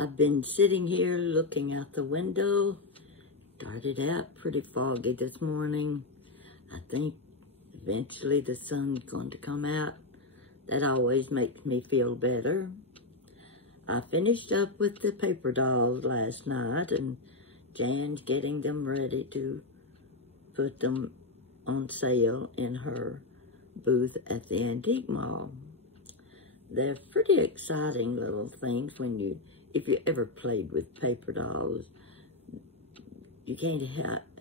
I've been sitting here looking out the window. Started out pretty foggy this morning. I think eventually the sun's going to come out. That always makes me feel better. I finished up with the paper dolls last night, and Jan's getting them ready to put them on sale in her booth at the antique mall. They're pretty exciting little things if you ever played with paper dolls. You can't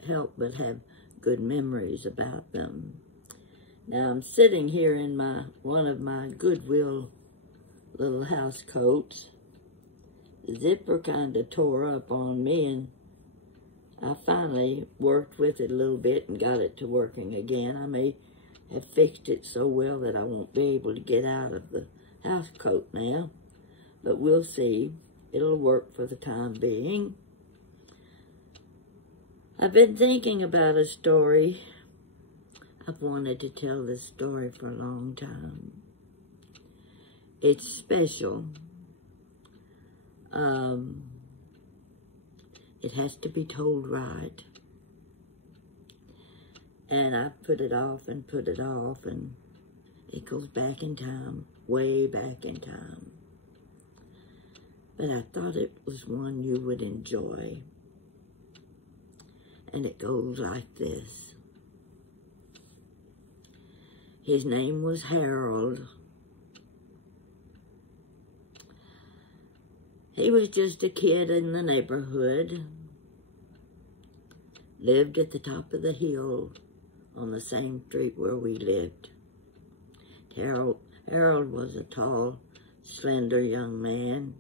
help but have good memories about them. Now I'm sitting here in one of my Goodwill little house coats. The zipper kind of tore up on me, and I finally worked with it a little bit and got it to working again. I may have fixed it so well that I won't be able to get out of the house coat now, but we'll see. It'll work for the time being. I've been thinking about a story. I've wanted to tell this story for a long time. It's special. It has to be told right. And I put it off, and it goes back in time, way back in time. But I thought it was one you would enjoy. And it goes like this. His name was Harold. He was just a kid in the neighborhood. Lived at the top of the hill on the same street where we lived. Harold was a tall, slender young man.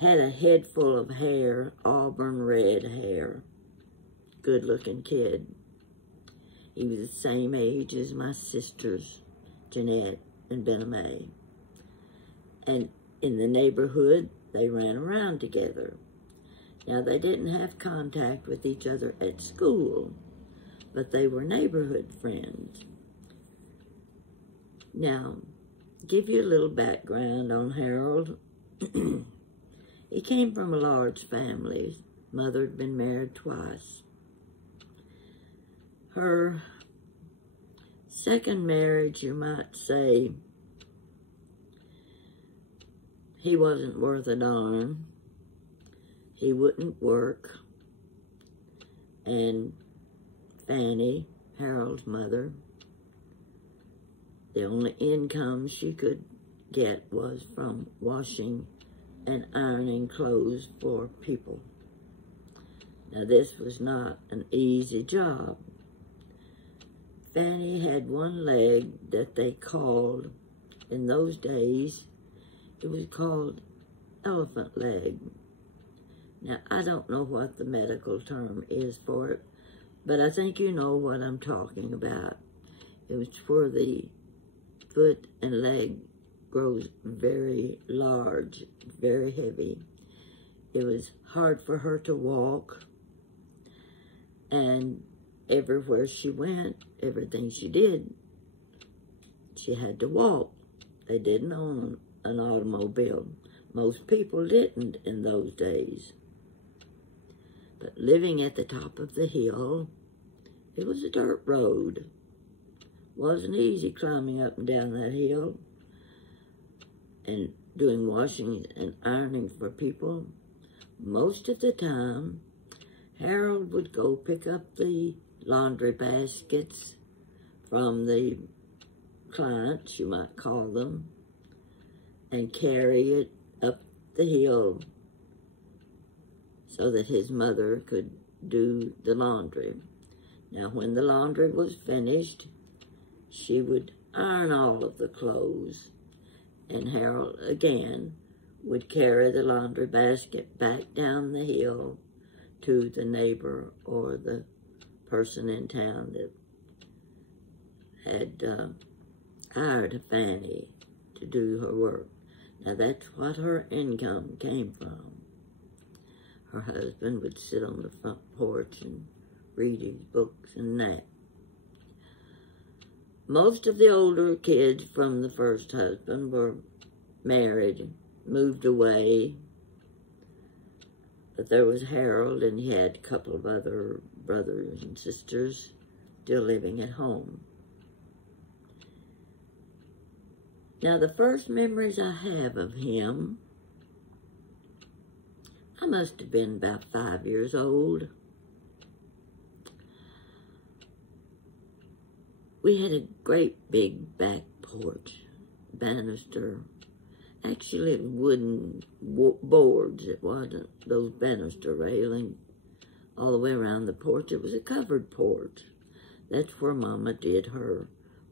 Had a head full of hair, auburn red hair. Good-looking kid. He was the same age as my sisters, Jeanette and Bename. And in the neighborhood, they ran around together. Now, they didn't have contact with each other at school, but they were neighborhood friends. Now, give you a little background on Harold. He came from a large family. Mother had been married twice. Her second marriage, you might say, he wasn't worth a darn. He wouldn't work. And Fanny, Harold's mother, the only income she could get was from washing and ironing clothes for people. Now, this was not an easy job. Fanny had one leg that they called, in those days, it was called elephant leg. Now, I don't know what the medical term is for it, but I think you know what I'm talking about. It was where the foot and leg grows very large, very heavy. It was hard for her to walk, and everywhere she went, everything she did, she had to walk. They didn't own an automobile. Most people didn't in those days. But living at the top of the hill, it was a dirt road. Wasn't easy climbing up and down that hill and doing washing and ironing for people. Most of the time, Harold would go pick up the laundry baskets from the clients, you might call them, and carry it up the hill so that his mother could do the laundry. Now, when the laundry was finished, she would iron all of the clothes, and Harold, again, would carry the laundry basket back down the hill to the neighbor or the person in town that had hired Fanny to do her work. Now, that's what her income came from. Her husband would sit on the front porch and read his books and that. Most of the older kids from the first husband were married, moved away, But there was Harold, and he had a couple of other brothers and sisters still living at home. Now, the first memories I have of him, I must have been about 5 years old. We had a great big back porch, banister. Actually, it was wooden boards. It wasn't those banister railing all the way around the porch. It was a covered porch. That's where Mama did her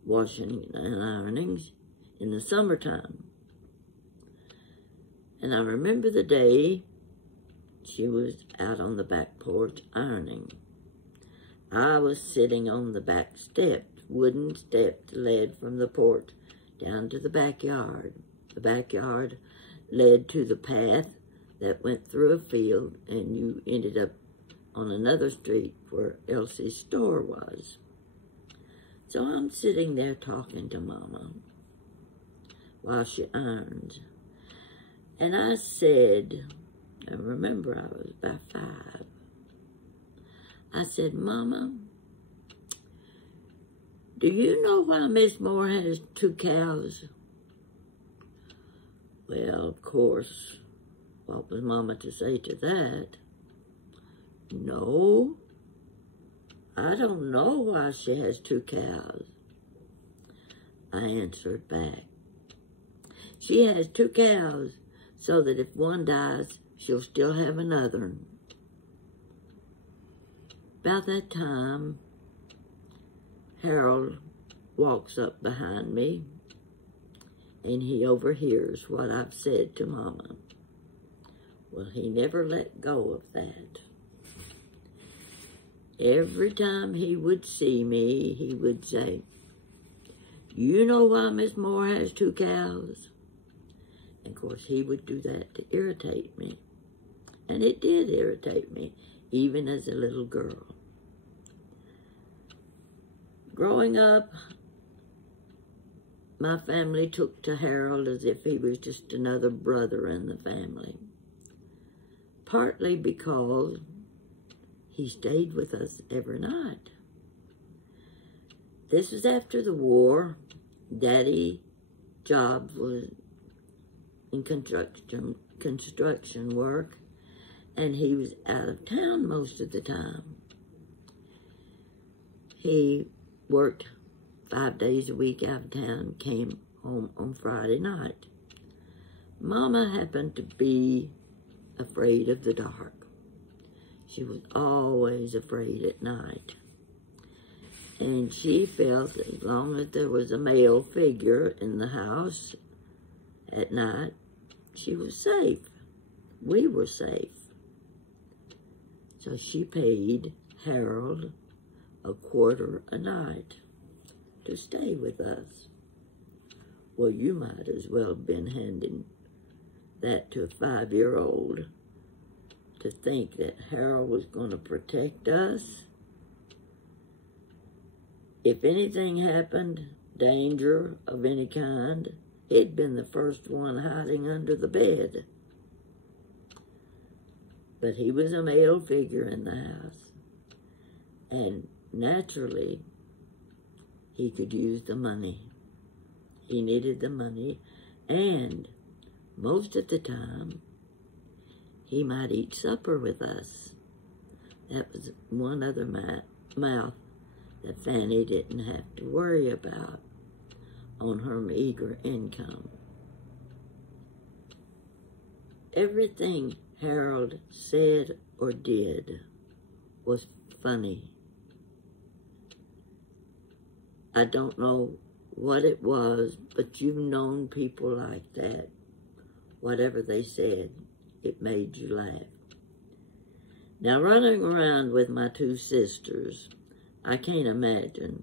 washing and ironings in the summertime. And I remember the day she was out on the back porch ironing. I was sitting on the back steps, wooden steps led from the porch down to the backyard. The backyard led to the path that went through a field, and you ended up on another street where Elsie's store was. So I'm sitting there talking to Mama while she irons. And I said, I remember I was about 5. I said, Mama, do you know why Miss Moore has 2 cows? Well, of course, what was Mama to say to that? No, I don't know why she has 2 cows. I answered back. She has 2 cows so that if one dies, she'll still have another. About that time, Harold walks up behind me, and he overhears what I've said to Mama. Well, he never let go of that. Every time he would see me, he would say, you know why Miss Moore has 2 cows? And of course, he would do that to irritate me. And it did irritate me, even as a little girl. Growing up, my family took to Harold as if he was just another brother in the family. Partly because he stayed with us every night. This was after the war. Daddy's job was in construction work, and he was out of town most of the time. He worked 5 days a week out of town, came home on Friday night. Mama happened to be afraid of the dark. She was always afraid at night. And she felt that as long as there was a male figure in the house at night, she was safe. We were safe. So she paid Harold $25 a night to stay with us. Well, you might as well have been handing that to a 5-year-old to think that Harold was going to protect us. If anything happened, danger of any kind, he'd been the first one hiding under the bed. But he was a male figure in the house. And naturally, he could use the money. He needed the money. And most of the time, he might eat supper with us. That was one other mouth that Fanny didn't have to worry about on her meager income. Everything Harold said or did was funny. I don't know what it was, but you've known people like that. Whatever they said, it made you laugh. Now, running around with my 2 sisters, I can't imagine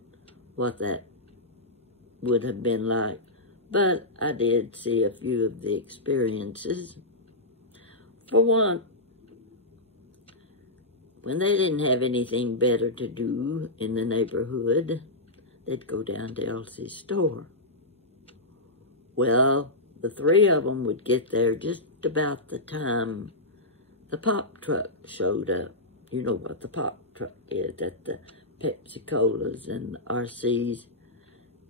what that would have been like, but I did see a few of the experiences. For one, when they didn't have anything better to do in the neighborhood, they'd go down to Elsie's store. Well, the 3 of them would get there just about the time the pop truck showed up. You know what the pop truck is, that the Pepsi-Colas and the RCs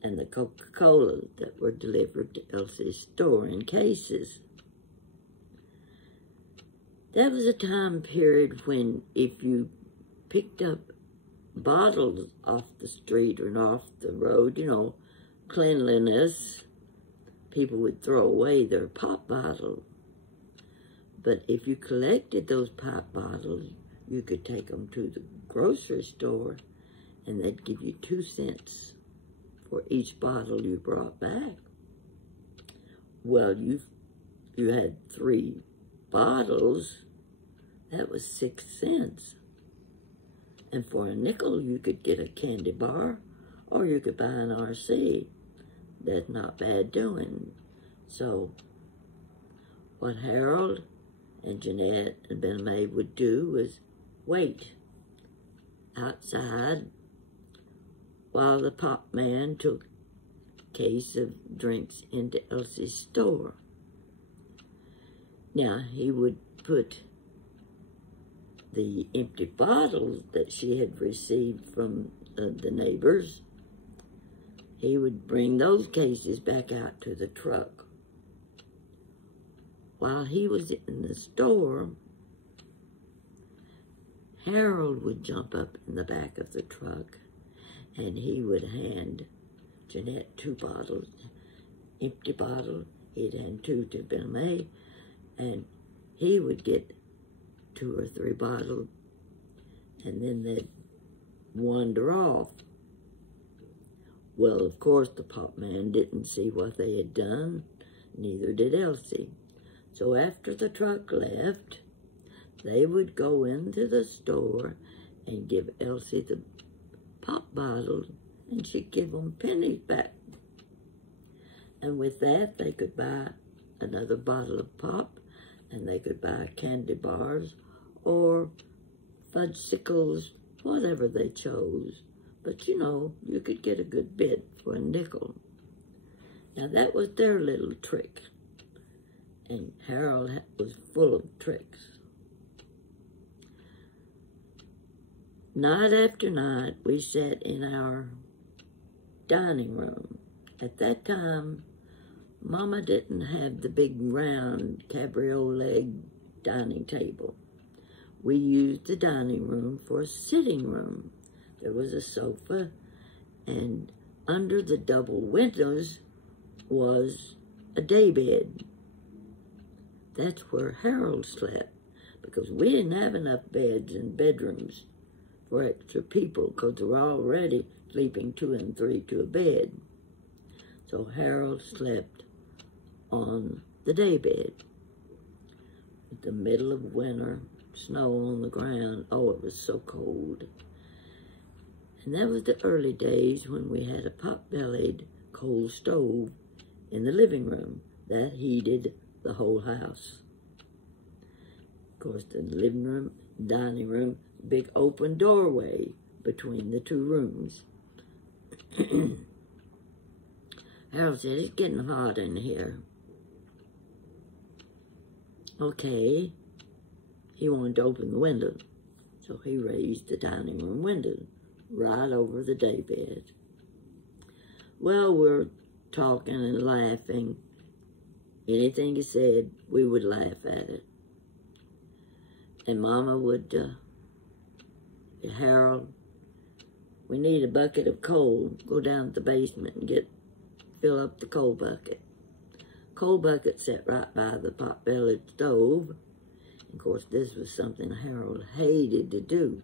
and the Coca-Cola that were delivered to Elsie's store in cases. That was a time period when if you picked up bottles off the street or off the road, you know, cleanliness, people would throw away their pop bottle. But if you collected those pop bottles, you could take them to the grocery store and they'd give you 2 cents for each bottle you brought back. Well, you had 3 bottles, that was 6 cents. And for a nickel, you could get a candy bar or you could buy an RC. That's not bad doing. So what Harold and Jeanette and Ben May would do was wait outside while the pop man took a case of drinks into Elsie's store. Now, he would put the empty bottles that she had received from the neighbors, he would bring those cases back out to the truck. While he was in the store, Harold would jump up in the back of the truck and he would hand Jeanette 2 bottles, empty bottle. He'd hand 2 to Ben May, and he would get 2 or 3 bottles, and then they'd wander off. Well, of course, the pop man didn't see what they had done, neither did Elsie. So after the truck left, they would go into the store and give Elsie the pop bottles, and she'd give them pennies back. And with that, they could buy another bottle of pop, and they could buy candy bars or fudgesicles, whatever they chose. But you know, you could get a good bit for a nickel. Now that was their little trick. And Harold was full of tricks. Night after night, we sat in our dining room. At that time, Mama didn't have the big round cabriolet dining table. We used the dining room for a sitting room. There was a sofa, and under the double windows was a daybed. That's where Harold slept, because we didn't have enough beds and bedrooms for extra people, because they were already sleeping 2 and 3 to a bed. So Harold slept on the daybed. In the middle of winter, snow on the ground. Oh, it was so cold. And that was the early days when we had a pot-bellied coal stove in the living room that heated the whole house. Of course, the living room, dining room, big open doorway between the 2 rooms. Harold said, "It's getting hot in here." Okay. He wanted to open the window, so he raised the dining room window right over the daybed. Well, we're talking and laughing. Anything he said, we would laugh at it. And Mama would, Harold, we need a bucket of coal. Go down to the basement and fill up the coal bucket. Coal bucket sat right by the pot-bellied stove. Of course, this was something Harold hated to do.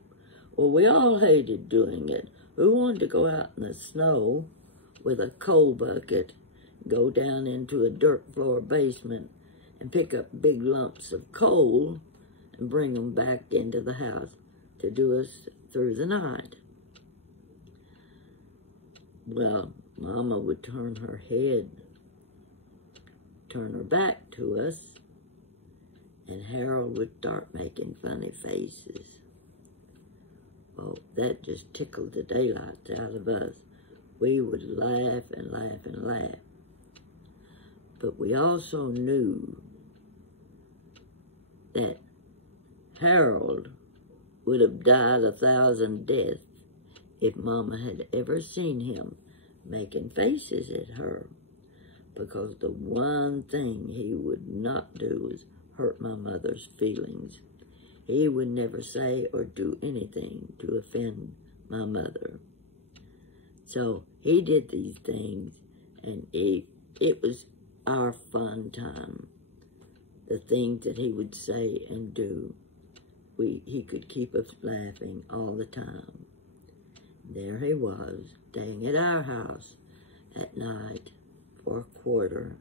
Well, we all hated doing it. Who wanted to go out in the snow with a coal bucket, go down into a dirt floor basement and pick up big lumps of coal and bring them back into the house to do us through the night? Well, Mama would turn her back to us, and Harold would start making funny faces. Oh, that just tickled the daylights out of us. We would laugh and laugh and laugh. But we also knew that Harold would have died 1,000 deaths if Mama had ever seen him making faces at her, because the one thing he would not do was hurt my mother's feelings. He would never say or do anything to offend my mother. So he did these things, and it was our fun time. The things that he would say and do, he could keep us laughing all the time. There he was, staying at our house at night for a quarter,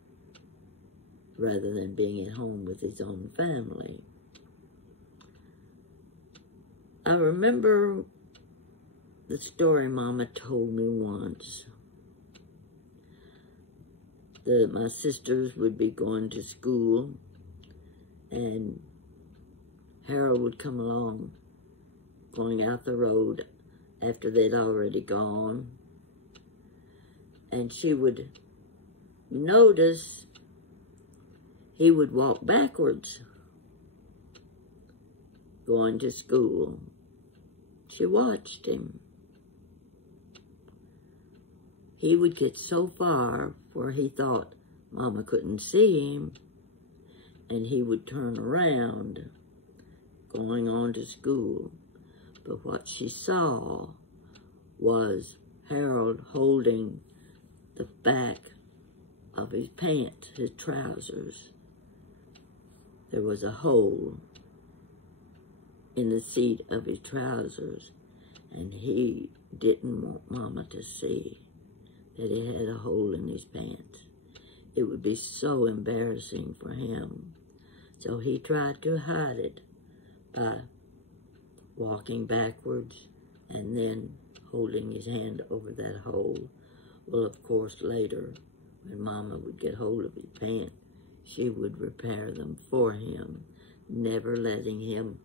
rather than being at home with his own family. I remember the story Mama told me once. My sisters would be going to school, and Harold would come along, going out the road after they'd already gone, and she would notice he would walk backwards going to school. She watched him. He would get so far where he thought Mama couldn't see him, and he would turn around going on to school. But what she saw was Harold holding the back of his pants, his trousers. There was a hole in the seat of his trousers, and he didn't want Mama to see that he had a hole in his pants. It would be so embarrassing for him. So he tried to hide it by walking backwards and then holding his hand over that hole. Well, of course, later, when Mama would get hold of his pants, she would repair them for him, never letting him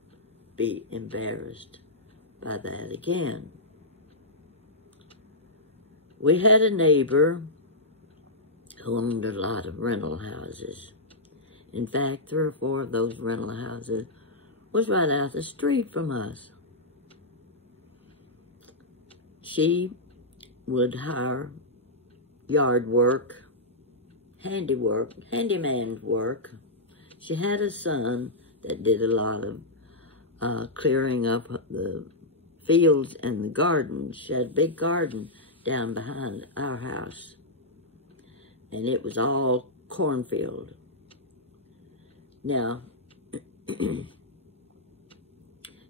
be embarrassed by that again. We had a neighbor who owned a lot of rental houses. In fact, 3 or 4 of those rental houses was right out the street from us. She would hire yard work, handyman work. She had a son that did a lot of clearing up the fields and the gardens. She had a big garden down behind our house, and it was all cornfield. Now,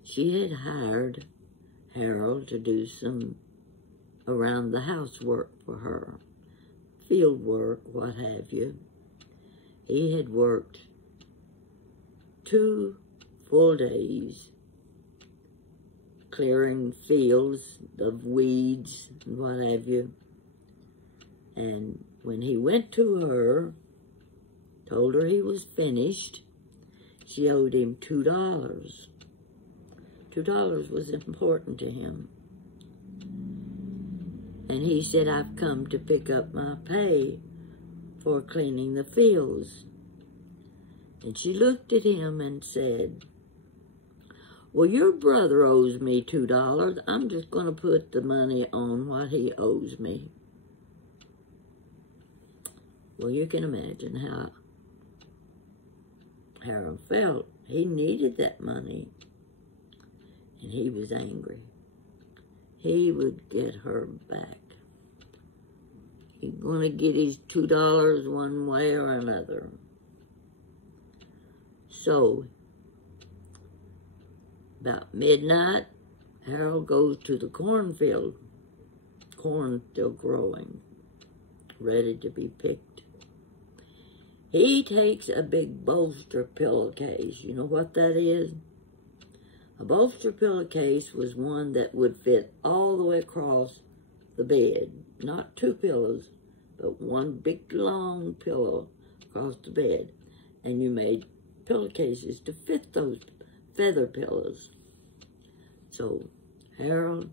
she had hired Harold to do some around the house work for her, field work, what have you. He had worked 2 full days clearing fields of weeds and what have you. And when he went to her, told her he was finished, she owed him $2. $2 was important to him. And he said, I've come to pick up my pay for cleaning the fields. And she looked at him and said, well, your brother owes me $2. I'm just going to put the money on what he owes me. Well, you can imagine how Harold felt. He needed that money, and he was angry. He would get her back. He's going to get his $2 one way or another. So, about midnight, Harold goes to the cornfield. Corn still growing, ready to be picked. He takes a big bolster pillowcase. You know what that is? A bolster pillowcase was one that would fit all the way across the bed. Not 2 pillows, but one big long pillow across the bed. And you made pillowcases to fit those feather pillows. So Harold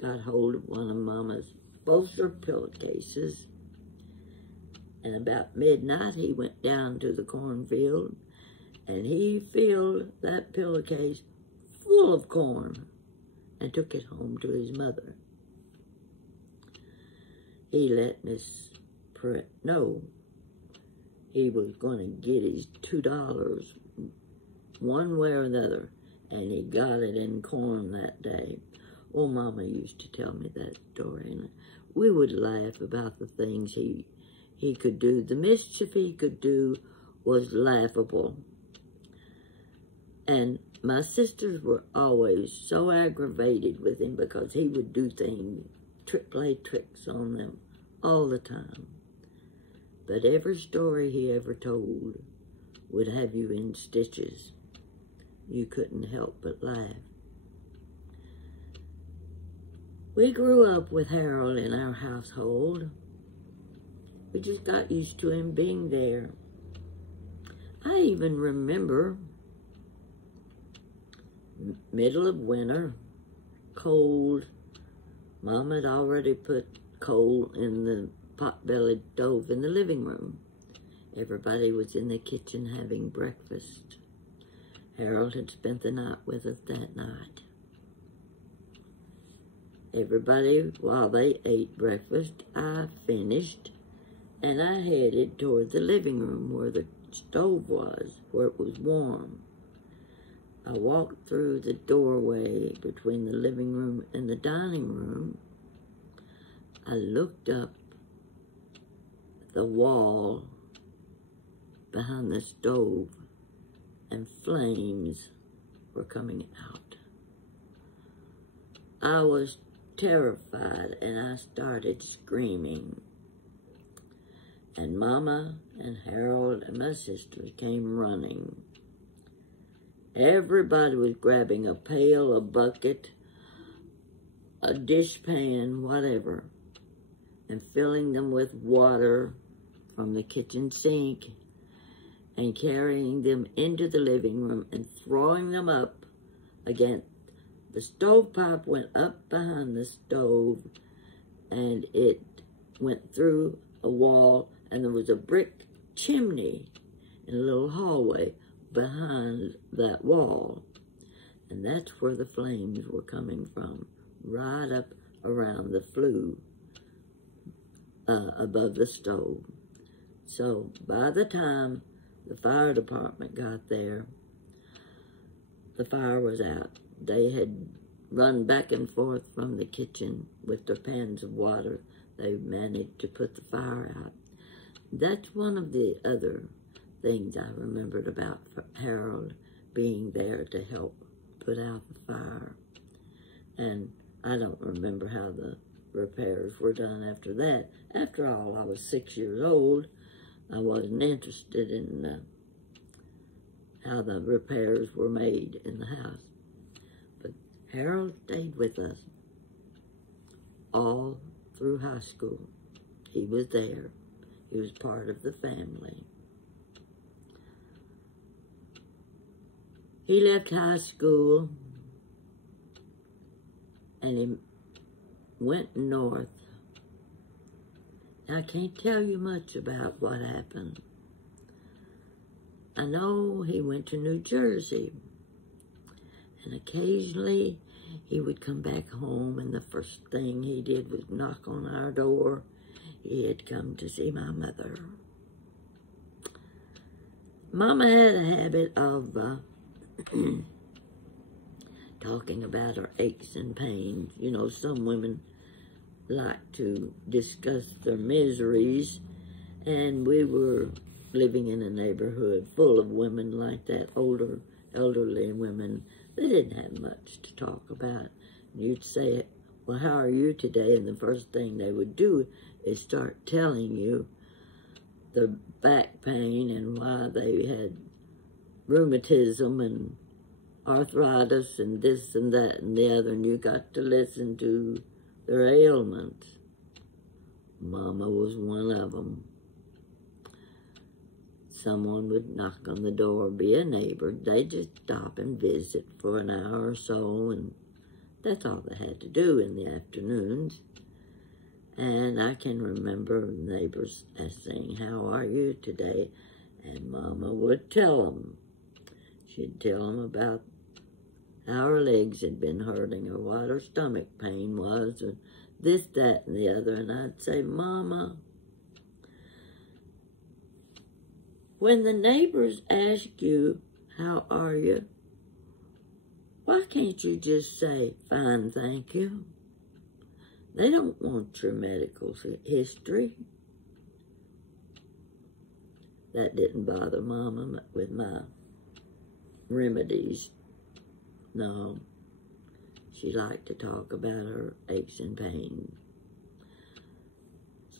got hold of one of Mama's bolster pillowcases, and about midnight he went down to the cornfield and he filled that pillowcase full of corn and took it home to his mother. He let Miss Pratt know he was going to get his $2 one way or another, and he got it in corn that day. Oh, Mama used to tell me that story, and we would laugh about the things he could do. The mischief he could do was laughable. And my sisters were always so aggravated with him because he would do things, play tricks on them all the time. But every story he ever told would have you in stitches. You couldn't help but laugh. We grew up with Harold in our household. We just got used to him being there. I even remember middle of winter, cold. Mom had already put coal in the pot-bellied stove in the living room. Everybody was in the kitchen having breakfast. Harold had spent the night with us that night. Everybody, while they ate breakfast, I finished, and I headed toward the living room where the stove was, where it was warm. I walked through the doorway between the living room and the dining room. I looked up the wall behind the stove, and flames were coming out. I was terrified, and I started screaming. And Mama and Harold and my sisters came running. Everybody was grabbing a pail, a bucket, a dishpan, whatever, and filling them with water from the kitchen sink and carrying them into the living room and throwing them up against the stovepipe. Went up behind the stove, and it went through a wall, and there was a brick chimney in a little hallway behind that wall. And that's where the flames were coming from, right up around the flue above the stove. So by the time the fire department got there, the fire was out. They had run back and forth from the kitchen with their pans of water. They managed to put the fire out. That's one of the other things I remembered about Harold being there to help put out the fire. And I don't remember how the repairs were done after that. After all, I was 6 years old. I wasn't interested in how the repairs were made in the house. But Harold stayed with us all through high school. He was there. He was part of the family. He left high school and he went north. I can't tell you much about what happened. I know he went to New Jersey, and occasionally he would come back home, and the first thing he did was knock on our door. He had come to see my mother. Mama had a habit of talking about her aches and pains. You know, some women like to discuss their miseries, and we were living in a neighborhood full of women like that, older, elderly women. They didn't have much to talk about. You'd say, well, how are you today? And the first thing they would do is start telling you the back pain and why they had rheumatism and arthritis and this and that and the other, and you got to listen to their ailments. Mama was one of them. Someone would knock on the door, be a neighbor. They'd just stop and visit for an hour or so, and that's all they had to do in the afternoons. And I can remember neighbors saying, how are you today? And Mama would tell them. She'd tell him about how her legs had been hurting or what her stomach pain was or this, that, and the other. And I'd say, Mama, when the neighbors ask you, how are you? Why can't you just say, fine, thank you? They don't want your medical history. That didn't bother Mama with my remedies. No, she liked to talk about her aches and pains.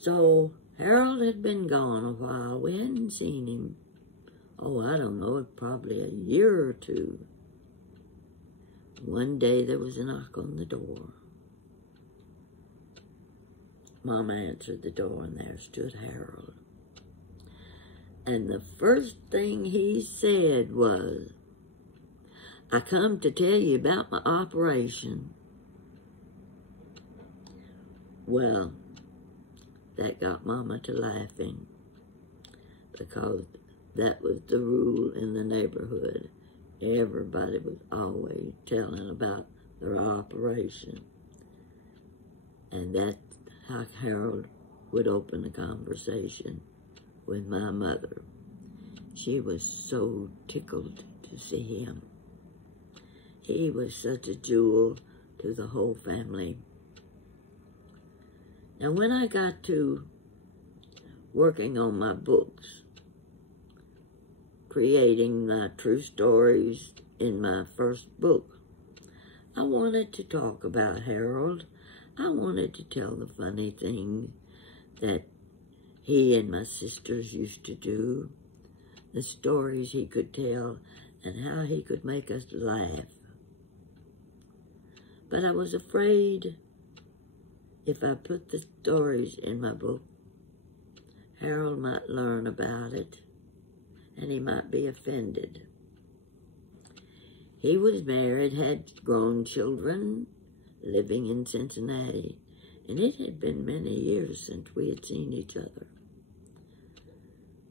So Harold had been gone a while. We hadn't seen him, oh, I don't know, probably a year or two. One day there was a knock on the door. Mama answered the door, and there stood Harold. And the first thing he said was, I come to tell you about my operation. Well, that got Mama to laughing, because that was the rule in the neighborhood. Everybody was always telling about their operation. And that's how Harold would open a conversation with my mother. She was so tickled to see him. He was such a jewel to the whole family. Now, when I got to working on my books, creating my true stories in my first book, I wanted to talk about Harold. I wanted to tell the funny things that he and my sisters used to do, the stories he could tell, and how he could make us laugh. But I was afraid if I put the stories in my book, Harold might learn about it, and he might be offended. He was married, had grown children, living in Cincinnati, and it had been many years since we had seen each other.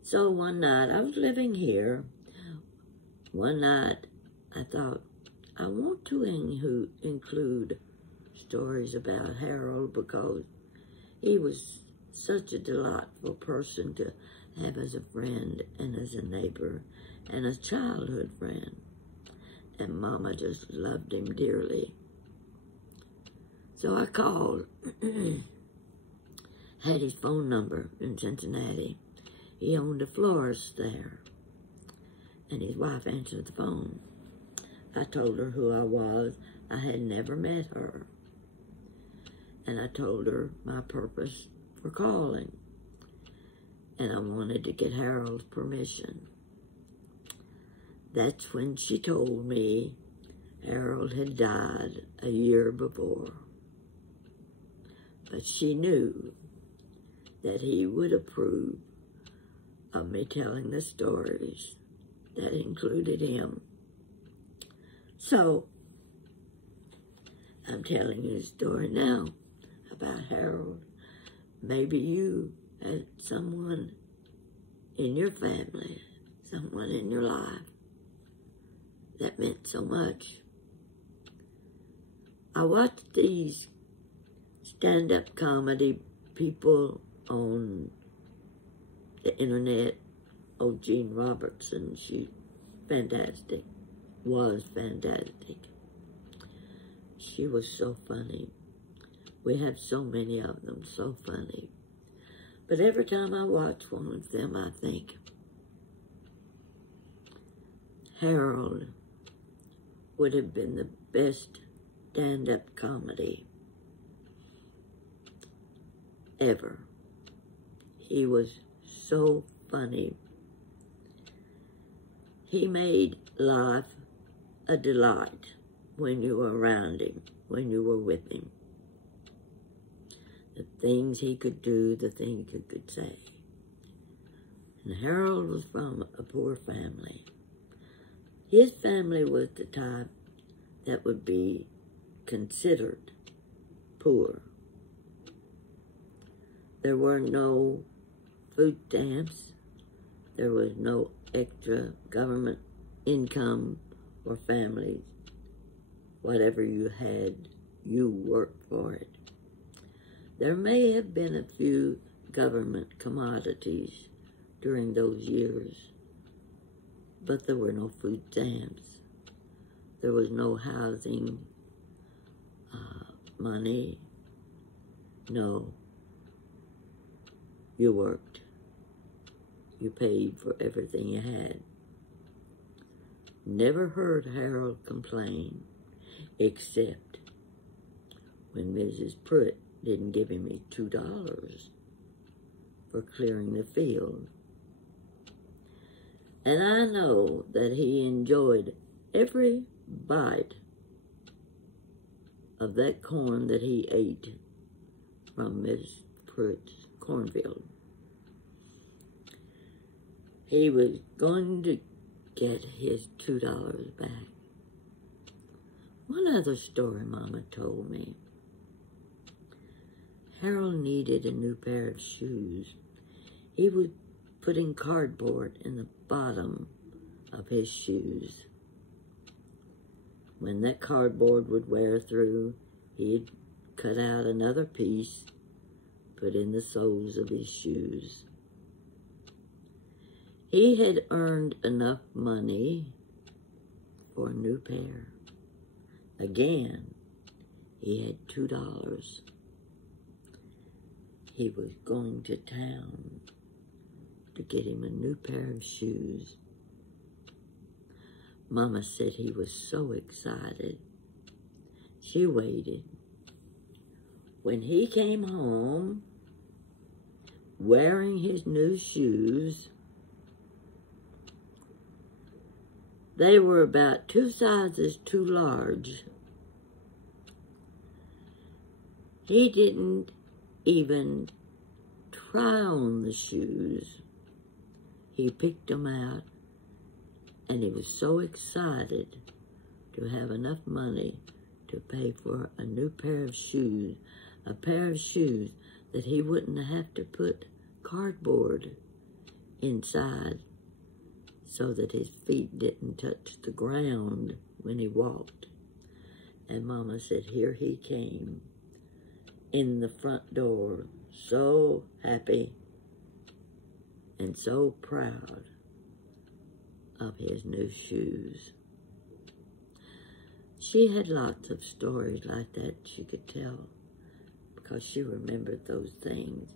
So one night, I was living here. One night, I thought, I want to include stories about Harold, because he was such a delightful person to have as a friend and as a neighbor and a childhood friend. And Mama just loved him dearly. So I called, had his phone number in Cincinnati. He owned a florist there, and his wife answered the phone. I told her who I was. I had never met her. And I told her my purpose for calling. And I wanted to get Harold's permission. That's when she told me Harold had died a year before. But she knew that he would approve of me telling the stories that included him. So, I'm telling you a story now about Harold. Maybe you had someone in your family, someone in your life that meant so much. I watched these stand-up comedy people on the internet. Oh, Jean Robertson, she fantastic, was fantastic. She was so funny. We have so many of them, so funny. But every time I watch one of them, I think, Harold would have been the best stand-up comedy ever. He was so funny. He made life a delight when you were around him, when you were with him. The things he could do, the things he could say. And Harold was from a poor family. His family was the type that would be considered poor. There were no food stamps. There was no extra government income or family. Whatever you had, you worked for it. There may have been a few government commodities during those years, but there were no food stamps. There was no housing money. No. You worked. You paid for everything you had. Never heard Harold complain, except when Mrs. Pruitt didn't give him his $2 for clearing the field. And I know that he enjoyed every bite of that corn that he ate from Miss Pruitt's cornfield. He was going to get his $2 back. One other story Mama told me. Harold needed a new pair of shoes. He was putting cardboard in the bottom of his shoes. When that cardboard would wear through, he'd cut out another piece, put in the soles of his shoes. He had earned enough money for a new pair. Again, he had $2. He was going to town to get him a new pair of shoes. Mama said he was so excited. She waited. When he came home, wearing his new shoes, they were about 2 sizes too large. He didn't even try on the shoes. He picked them out, and he was so excited to have enough money to pay for a new pair of shoes, a pair of shoes that he wouldn't have to put cardboard inside so that his feet didn't touch the ground when he walked. And Mama said, here he came in the front door, so happy and so proud of his new shoes. She had lots of stories like that she could tell because she remembered those things.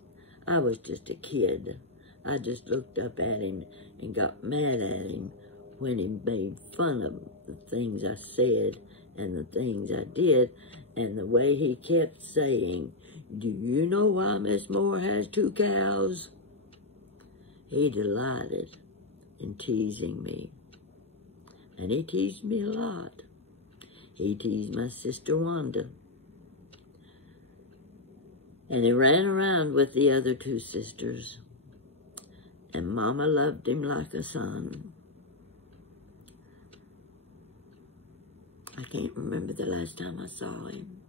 I was just a kid. I just looked up at him and got mad at him when he made fun of the things I said and the things I did, and the way he kept saying, do you know why Miss Moore has 2 cows? He delighted in teasing me. And he teased me a lot. He teased my sister Wanda. And he ran around with the other 2 sisters. And Mama loved him like a son. I can't remember the last time I saw him.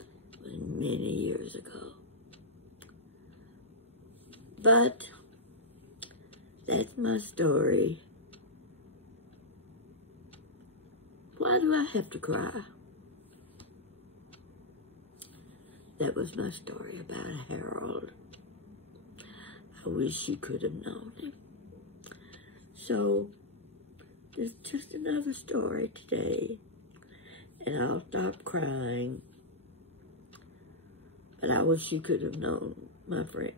It was many years ago. But that's my story. Why do I have to cry? That was my story about Harold. I wish you could have known him. So, it's just another story today. And I'll stop crying. But I wish you could have known, my friend.